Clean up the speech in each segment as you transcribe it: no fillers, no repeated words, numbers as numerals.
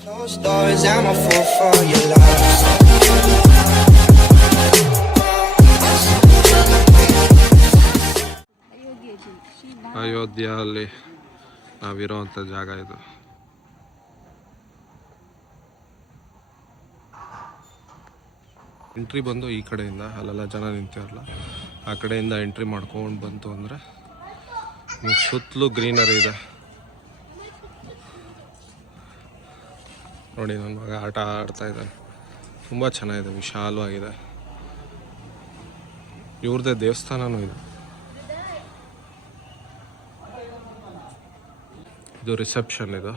Closed doors, I'm a fool for your love. ಅಯೋಧ್ಯೆಯಲ್ಲಿ ನಾವಿರೋವಂಥ ಜಾಗ ಇದು. ಎಂಟ್ರಿ ಬಂದು ಈ ಕಡೆಯಿಂದ, ಅಲ್ಲೆಲ್ಲ ಜನ ನಿಂತಿರಲ್ಲ, ಆ ಕಡೆಯಿಂದ ಎಂಟ್ರಿ ಮಾಡ್ಕೊಂಡು ಬಂತು ಅಂದರೆ ಸುತ್ತಲೂ ಗ್ರೀನರಿ ಇದೆ. ನೋಡಿ ನನ್ನ ಮಗ ಆಟ ಆಡ್ತಾ ಇದ್ದಾನೆ, ತುಂಬ ಚೆನ್ನಾಗಿದೆ, ವಿಶಾಲವಾಗಿದೆ. ಇವ್ರದ್ದೇ ದೇವಸ್ಥಾನನೂ ಇದೆ. ಇದು ರಿಸೆಪ್ಷನ್ ಇದು.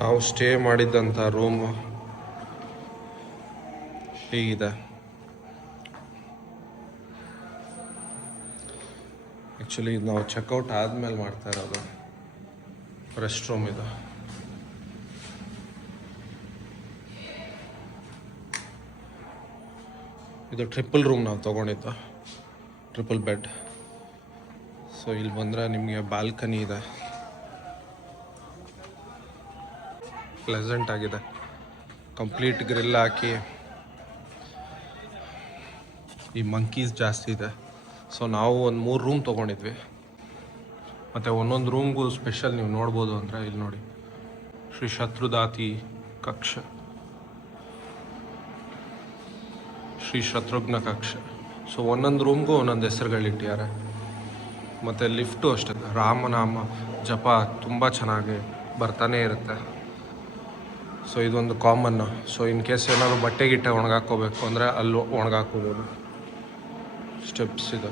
ನಾವು ಸ್ಟೇ ಮಾಡಿದ್ದಂಥ ರೂಮು ಹೀಗಿದೆ. ಆ್ಯಕ್ಚುಲಿ ಇದು ನಾವು ಚೆಕ್ಔಟ್ ಆದಮೇಲೆ ಮಾಡ್ತಾ ಇರೋದು. ರೆಸ್ಟ್ ರೂಮ್ ಇದು. ಇದು ಟ್ರಿಪಲ್ ರೂಮ್ ನಾವು ತೊಗೊಂಡಿದ್ದು, ಟ್ರಿಪಲ್ ಬೆಡ್. ಸೊ ಇಲ್ಲಿ ಬಂದರೆ ನಿಮಗೆ ಬಾಲ್ಕನಿ ಇದೆ, ಪ್ಲೆಸೆಂಟ್ ಆಗಿದೆ. ಕಂಪ್ಲೀಟ್ ಗ್ರಿಲ್ ಹಾಕಿ, ಈ ಮಂಕೀಸ್ ಜಾಸ್ತಿ ಇದೆ. ಸೊ ನಾವು ಒಂದು 3 ರೂಮ್ ತೊಗೊಂಡಿದ್ವಿ. ಮತ್ತು ಒಂದೊಂದು ರೂಮ್ಗೂ ಸ್ಪೆಷಲ್ ನೀವು ನೋಡ್ಬೋದು ಅಂದರೆ ಇಲ್ಲಿ ನೋಡಿ, ಶ್ರೀ ಶತ್ರುದಾತಿ ಕಕ್ಷ, ಶ್ರೀ ಶತ್ರುಘ್ನ ಕಕ್ಷ. ಸೊ ಒಂದೊಂದು ರೂಮ್ಗೂ ಒಂದೊಂದು ಹೆಸರುಗಳಿಟ್ಟಿದ್ದಾರೆ. ಮತ್ತು ಲಿಫ್ಟು ಅಷ್ಟೇ, ರಾಮನಾಮ ಜಪ ತುಂಬ ಚೆನ್ನಾಗಿ ಬರ್ತಾನೆ ಇರುತ್ತೆ. ಸೊ ಇದೊಂದು ಕಾಮನ್ನು. ಸೊ ಇನ್ ಕೇಸ್ ಏನಾದರೂ ಬಟ್ಟೆ ಗಿಟ್ಟೆ ಒಣಗಾಕೋಬೇಕು ಅಂದರೆ ಅಲ್ಲೂ ಒಣಗಾಕೋಬೋದು. ಸ್ಟೆಪ್ಸ್ ಇದು.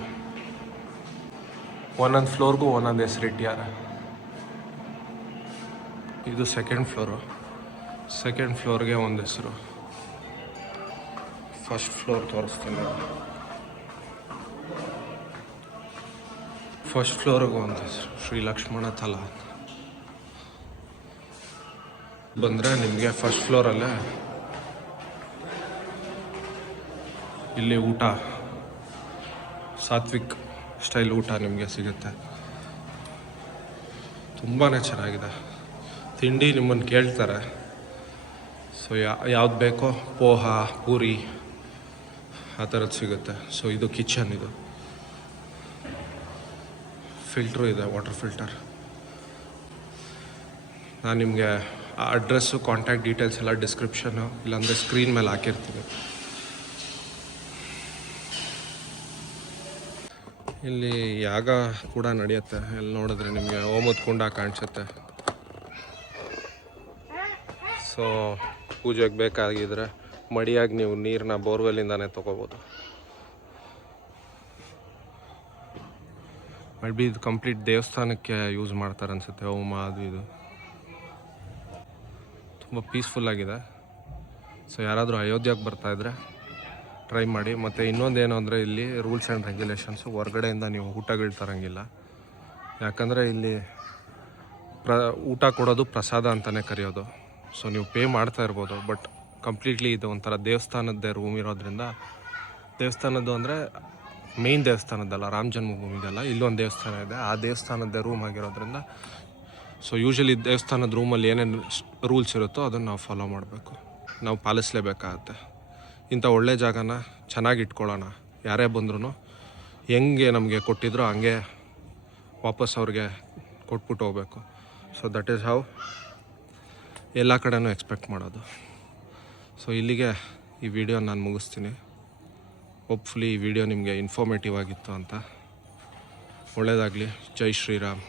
ಒಂದೊಂದು ಫ್ಲೋರ್ಗೂ ಒಂದೊಂದು ಹೆಸರಿಟ್ಟಿದ್ದಾರೆ. ಇದು ಸೆಕೆಂಡ್ ಫ್ಲೋರು. ಸೆಕೆಂಡ್ ಫ್ಲೋರ್ಗೆ ಒಂದು ಹೆಸರು. ಫಸ್ಟ್ ಫ್ಲೋರ್ ತೋರಿಸ್ತೀನಿ. ಫಸ್ಟ್ ಫ್ಲೋರಿಗೆ ಒಂದು ಹೆಸರು, ಶ್ರೀ ಲಕ್ಷ್ಮಣ ತಲ. ಬಂದರೆ ನಿಮಗೆ ಫಸ್ಟ್ ಫ್ಲೋರಲ್ಲೇ ಇಲ್ಲಿ ಊಟ, ಸಾತ್ವಿಕ್ ಸ್ಟೈಲ್ ಊಟ ನಿಮಗೆ ಸಿಗುತ್ತೆ. ತುಂಬಾ ಚೆನ್ನಾಗಿದೆ. ತಿಂಡಿ ನಿಮ್ಮನ್ನು ಕೇಳ್ತಾರೆ. ಸೊ ಯಾವ್ದು ಬೇಕೋ, ಪೋಹ, ಪೂರಿ ಆ ಥರದ್ದು ಸಿಗುತ್ತೆ. ಸೊ ಇದು ಕಿಚನ್. ಇದು ಫಿಲ್ಟ್ರು ಇದೆ, ವಾಟರ್ ಫಿಲ್ಟರ್. ನಾನು ನಿಮಗೆ ಅಡ್ರೆಸ್ಸು, ಕಾಂಟ್ಯಾಕ್ಟ್ ಡೀಟೇಲ್ಸ್ ಎಲ್ಲ ಡಿಸ್ಕ್ರಿಪ್ಷನ್ನು ಇಲ್ಲಾಂದರೆ ಸ್ಕ್ರೀನ್ ಮೇಲೆ ಹಾಕಿರ್ತೀನಿ. ಇಲ್ಲಿ ಯಾಗ ಕೂಡ ನಡೆಯುತ್ತೆ. ಇಲ್ಲಿ ನೋಡಿದ್ರೆ ನಿಮಗೆ ಹೋಮದ ಕುಂಡ ಕಾಣಿಸುತ್ತೆ. ಸೊ ಪೂಜೆಗೆ ಬೇಕಾಗಿದ್ರೆ ಮಡಿಯಾಗಿ ನೀವು ನೀರನ್ನ ಬೋರ್ವೆಲ್ಲಿಂದಾನೇ ತೊಗೋಬೋದು. ಮೇ ಬಿ ಇದು ಕಂಪ್ಲೀಟ್ ದೇವಸ್ಥಾನಕ್ಕೆ ಯೂಸ್ ಮಾಡ್ತಾರೆ ಅನಿಸುತ್ತೆ, ಹೋಮ ಅದು ಇದು. ತುಂಬ ಪೀಸ್ಫುಲ್ಲಾಗಿದೆ. ಸೊ ಯಾರಾದರೂ ಅಯೋಧ್ಯೆಗೆ ಬರ್ತಾಯಿದ್ರೆ ಟ್ರೈ ಮಾಡಿ. ಮತ್ತು ಇನ್ನೊಂದೇನು ಅಂದರೆ ಇಲ್ಲಿ ರೂಲ್ಸ್ ಆ್ಯಂಡ್ ರೆಗ್ಯುಲೇಷನ್ಸು, ಹೊರಗಡೆಯಿಂದ ನೀವು ಊಟಗಳು ತರೋಂಗಿಲ್ಲ. ಯಾಕಂದರೆ ಇಲ್ಲಿ ಊಟ ಕೊಡೋದು ಪ್ರಸಾದ ಅಂತಲೇ ಕರೆಯೋದು. ಸೊ ನೀವು ಪೇ ಮಾಡ್ತಾ ಇರ್ಬೋದು, ಬಟ್ ಕಂಪ್ಲೀಟ್ಲಿ ಇದು ಒಂಥರ ದೇವಸ್ಥಾನದ್ದೇ ರೂಮ್ ಇರೋದ್ರಿಂದ, ದೇವಸ್ಥಾನದ್ದು ಅಂದರೆ ಮೇಯ್ನ್ ದೇವಸ್ಥಾನದ್ದಲ್ಲ, ರಾಮ ಜನ್ಮಭೂಮಿದಲ್ಲ, ಇಲ್ಲೊಂದು ದೇವಸ್ಥಾನ ಇದೆ, ಆ ದೇವಸ್ಥಾನದ್ದೇ ರೂಮ್ ಆಗಿರೋದ್ರಿಂದ ಸೊ ಯೂಶ್ವಲಿ ದೇವಸ್ಥಾನದ ರೂಮಲ್ಲಿ ಏನೇನು ರೂಲ್ಸ್ ಇರುತ್ತೋ ಅದನ್ನು ನಾವು ಫಾಲೋ ಮಾಡಬೇಕು, ನಾವು ಪಾಲಿಸಲೇಬೇಕಾಗತ್ತೆ. ಇಂಥ ಒಳ್ಳೆ ಜಾಗನ ಚೆನ್ನಾಗಿ ಇಟ್ಕೊಳ್ಳೋಣ. ಯಾರೇ ಬಂದ್ರೂ ಹೆಂಗೆ ನಮಗೆ ಕೊಟ್ಟಿದ್ರೋ ಹಂಗೆ ವಾಪಸ್ ಅವ್ರಿಗೆ ಕೊಟ್ಬಿಟ್ಟು ಹೋಗಬೇಕು. ಸೊ ದಟ್ ಈಸ್ ಹೌ ಎಲ್ಲ ಕಡೆನೂ ಎಕ್ಸ್ಪೆಕ್ಟ್ ಮಾಡೋದು. ಸೊ ಇಲ್ಲಿಗೆ ಈ ವಿಡಿಯೋ ನಾನು ಮುಗಿಸ್ತೀನಿ. ಹೋಪ್ಫುಲಿ ಈ ವಿಡಿಯೋ ನಿಮಗೆ ಇನ್ಫಾರ್ಮೇಟಿವ್ ಆಗಿತ್ತು ಅಂತ. ಒಳ್ಳೆಯದಾಗಲಿ. ಜೈ ಶ್ರೀರಾಮ್.